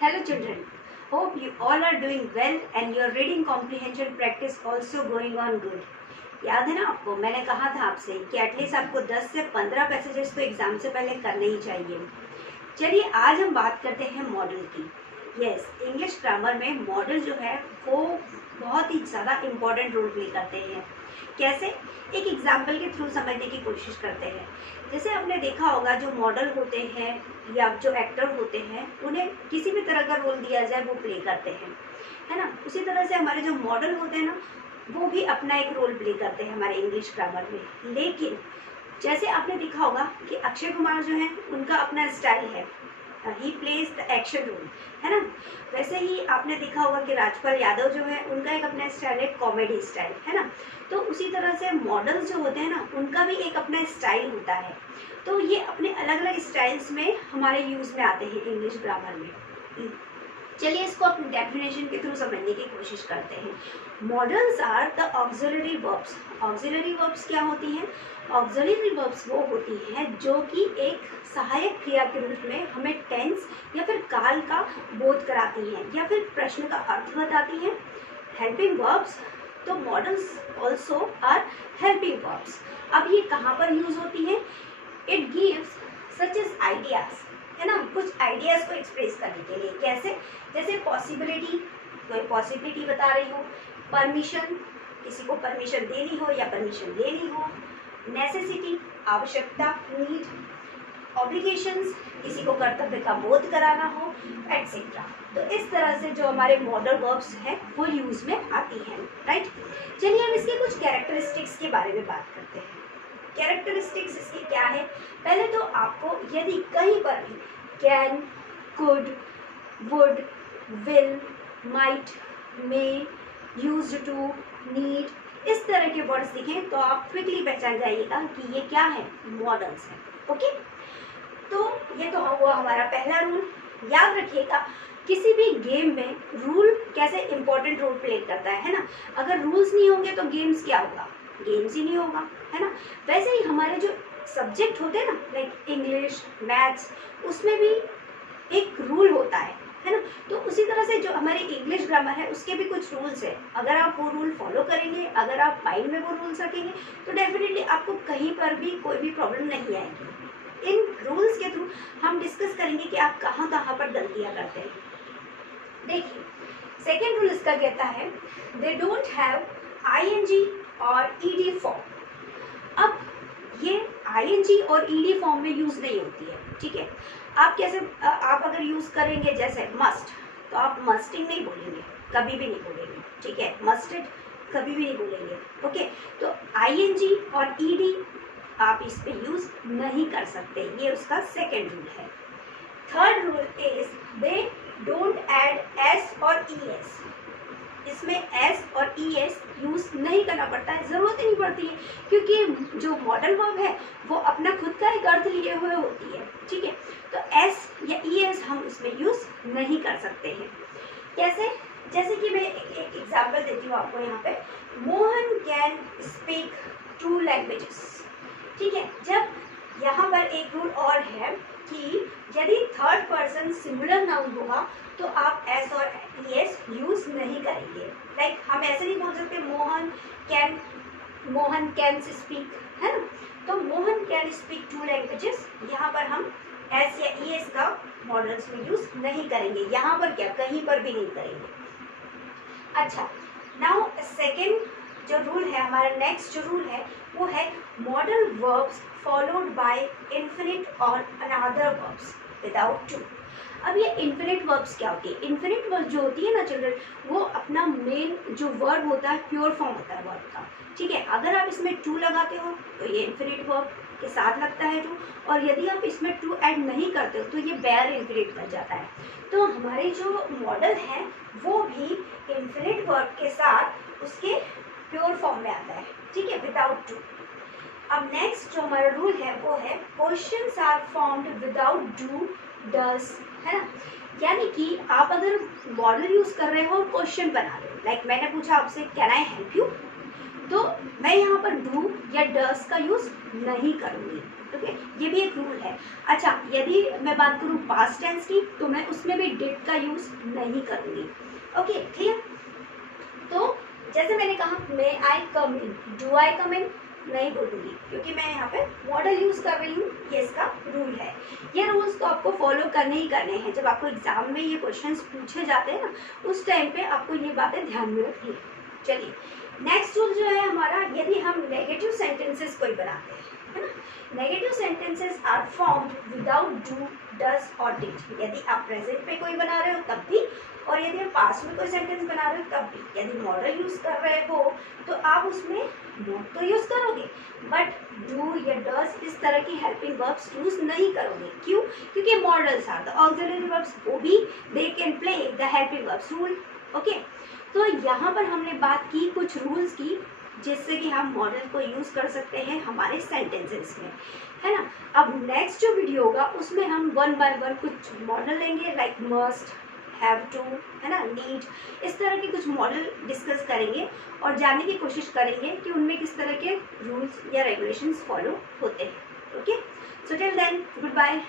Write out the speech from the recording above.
Hello children, hope you all are doing well and your reading comprehension practice also going on good. याद है ना आपको, मैंने कहा था आपसे कि एटलीस्ट आपको 10 से 15 पैसेजेस तो एग्जाम से पहले करने ही चाहिए। चलिए आज हम बात करते हैं मॉडल की। यस, इंग्लिश ग्रामर में मॉडल जो है वो बहुत ही ज़्यादा इम्पोर्टेंट रोल प्ले करते हैं। कैसे? एक एग्जाम्पल के थ्रू समझने की कोशिश करते हैं। जैसे आपने देखा होगा, जो मॉडल होते हैं या जो एक्टर होते हैं उन्हें किसी भी तरह का रोल दिया जाए वो प्ले करते हैं, है ना। उसी तरह से हमारे जो मॉडल होते हैं ना, वो भी अपना एक रोल प्ले करते हैं हमारे इंग्लिश ग्रामर में। लेकिन जैसे आपने देखा होगा कि अक्षय कुमार जो है उनका अपना स्टाइल है, he plays the action role, है ना। वैसे ही आपने देखा होगा कि राजपाल यादव जो है उनका एक अपना स्टाइल है, कॉमेडी स्टाइल, है ना। तो उसी तरह से मॉडल्स जो होते हैं ना, उनका भी एक अपना स्टाइल होता है। तो ये अपने अलग अलग स्टाइल्स में हमारे यूज़ में आते हैं इंग्लिश ग्रामर में। चलिए इसको अपनी डेफिनेशन के थ्रू समझने की कोशिश करते हैं। Models are the auxiliary verbs. Auxiliary verbs क्या होती हैं? ऑक्सिलरी वर्ब्स वो होती हैं जो कि एक सहायक क्रिया के रूप में हमें टेंस या फिर काल का बोध कराती हैं या फिर प्रश्न का अर्थ बताती हैं। हेल्पिंग वर्ब्स, तो models also are helping verbs. अब ये कहाँ पर यूज होती हैं? It gives such as ideas, है ना, कुछ आइडियाज को एक्सप्रेस करने के लिए। कैसे? जैसे पॉसिबिलिटी, कोई पॉसिबिलिटी बता रही हो, परमिशन, किसी को परमिशन देनी हो या परमिशन लेनी हो, नेसेसिटी, आवश्यकता, नीड, ऑब्लिगेशंस, किसी को कर्तव्य का बोध कराना हो, एटसेट्रा। तो इस तरह से जो हमारे मॉडल वर्ब्स हैं वो यूज में आती हैं, राइट। चलिए हम इसके कुछ कैरेक्टरिस्टिक्स के बारे में बात करते हैं। कैरेक्टरिस्टिक्स इसकी क्या है? पहले तो आपको यदि कहीं पर भी can, could, would, will, might, may, used to, need, इस तरह के वर्ड्स दिखें तो आप क्विकली पहचान जाइएगा कि ये क्या है, मॉडल्स हैं। ओके, तो ये तो हुआ हमारा पहला रूल। याद रखिएगा, किसी भी गेम में रूल कैसे इंपॉर्टेंट रोल प्ले करता है ना। अगर रूल्स नहीं होंगे तो गेम्स क्या होगा? गेम्स ही नहीं होगा, है ना। वैसे ही हमारे जो सब्जेक्ट होते हैं ना, लाइक इंग्लिश, मैथ्स, उसमें भी एक रूल होता है ना। तो उसी तरह से जो हमारी इंग्लिश ग्रामर है उसके भी कुछ रूल्स है। अगर आप वो रूल फॉलो करेंगे, अगर आप माइंड में वो रूल्स रखेंगे तो डेफिनेटली आपको कहीं पर भी कोई भी प्रॉब्लम नहीं आएगी। इन रूल्स के थ्रू हम डिस्कस करेंगे कि आप कहाँ कहाँ पर गलतियाँ करते हैं। देखिए, सेकेंड रूल इसका कहता है दे डोंट हैव आईएनजी और ईडी फॉर्म। अब ये आईएनजी और ईडी फॉर्म में यूज नहीं होती है, ठीक है। आप कैसे, आप अगर यूज करेंगे जैसे मस्ट, तो आप मस्टिंग नहीं बोलेंगे, कभी भी नहीं बोलेंगे, ठीक है। मस्टेड कभी भी नहीं बोलेंगे, ओके। तो आईएनजी और ईडी आप इस पे यूज नहीं कर सकते, ये उसका सेकेंड रूल है। Third rule is they don't add S और ईएस। इसमें एस और ईएस यूज नहीं करना पड़ता है, जरूरत ही नहीं पड़ती है, क्योंकि जो मॉडल वर्ब है वो अपना खुद का एक अर्थ लिए हुए होती है, ठीक है। तो एस या ईएस हम इसमें यूज नहीं कर सकते हैं। कैसे? जैसे कि मैं एक एग्जाम्पल देती हूँ आपको यहाँ पे। मोहन कैन स्पीक 2 लैंग्वेजेस, ठीक है। जब यहाँ पर एक रूल और है कि यदि थर्ड पर्सन सिंगुलर नाउन होगा तो आप एस और एस यूज नहीं करेंगे। लाइक हम ऐसे नहीं बोल सकते मोहन कैन स्पीक, है ना। तो मोहन कैन स्पीक 2 लैंग्वेजेस, यहाँ पर हम एस या ईएस का मॉडल्स में यूज नहीं करेंगे। यहाँ पर क्या, कहीं पर भी नहीं करेंगे। अच्छा, नाउ सेकेंड जो रूल है हमारा, नेक्स्ट जो रूल है वो है modal verbs followed by infinite और अनदर वर्ब्स विदाउट टू। अब ये इन्फिनिट वर्ब्स क्या होती है? इन्फिनिट वर्ब जो होती है ना चिल्ड्रन, वो अपना मेन जो वर्ब होता है प्योर फॉर्म होता है वर्ब का, ठीक है। अगर आप इसमें टू लगाते हो तो ये इन्फिनिट वर्ब के साथ लगता है टू, और यदि आप इसमें टू ऐड नहीं करते हो तो ये बेयर इन्फिनिट बन जाता है। तो हमारे जो मॉडल है वो भी इन्फिनिट वर्ब के साथ उसके प्योर फॉर्म में आता है, ठीक है, विदाउट टू। अब नेक्स्ट जो हमारा रूल है वो है questions are formed without do does, है ना। यानी कि आप अगर मॉडल यूज कर रहे हो और क्वेश्चन बना रहे हो, लाइक मैंने पूछा आपसे कैन आई हेल्प यू, तो मैं यहाँ पर डू या डस का यूज नहीं करूँगी, ओके, ये भी एक रूल है। अच्छा, यदि मैं बात करूँ पास्ट टेंस की, तो मैं उसमें भी डिड का यूज नहीं करूँगी। Okay, clear? तो जैसे मैंने कहा मे आई कम इन, डू आई कम इन नहीं बोलूँगी, क्योंकि मैं यहाँ पे मॉडल यूज कर रही हूँ, ये इसका रूल है। ये रूल्स तो आपको फॉलो करने ही करने हैं। जब आपको एग्जाम में ये क्वेश्चंस पूछे जाते हैं ना, उस टाइम पे आपको ये बातें ध्यान में रखनी है। चलिए, नेक्स्ट रूल जो है हमारा, यदि हम नेगेटिव सेंटेंसेस कोई बनाते हैं, है ना, negative sentences are formed without do, does और डिड। यदि आप प्रेजेंट में कोई बना रहे हो तब भी, और यदि आप पास्ट में कोई सेंटेंस बना रहे हो तब भी। यदि मॉडल यूज कर रहे हो तो आप उसमें नॉट तो यूज करोगे, बट डू या डज इस तरह की हेल्पिंग वर्ब्स यूज नहीं करोगे। क्यों? क्योंकि models are the auxiliary verbs, वो भी they can play the helping verbs rule. Okay, तो यहाँ पर हमने बात की कुछ रूल्स की, जिससे कि हम मॉडल को यूज कर सकते हैं हमारे सेंटेंसेस में, है ना। अब नेक्स्ट जो वीडियो होगा उसमें हम वन बाय वन कुछ मॉडल लेंगे, लाइक मस्ट, हैव टू, है ना, नीड, इस तरह के कुछ मॉडल डिस्कस करेंगे और जानने की कोशिश करेंगे कि उनमें किस तरह के रूल्स या रेगुलेशंस फॉलो होते हैं। Okay, so till then, good bye.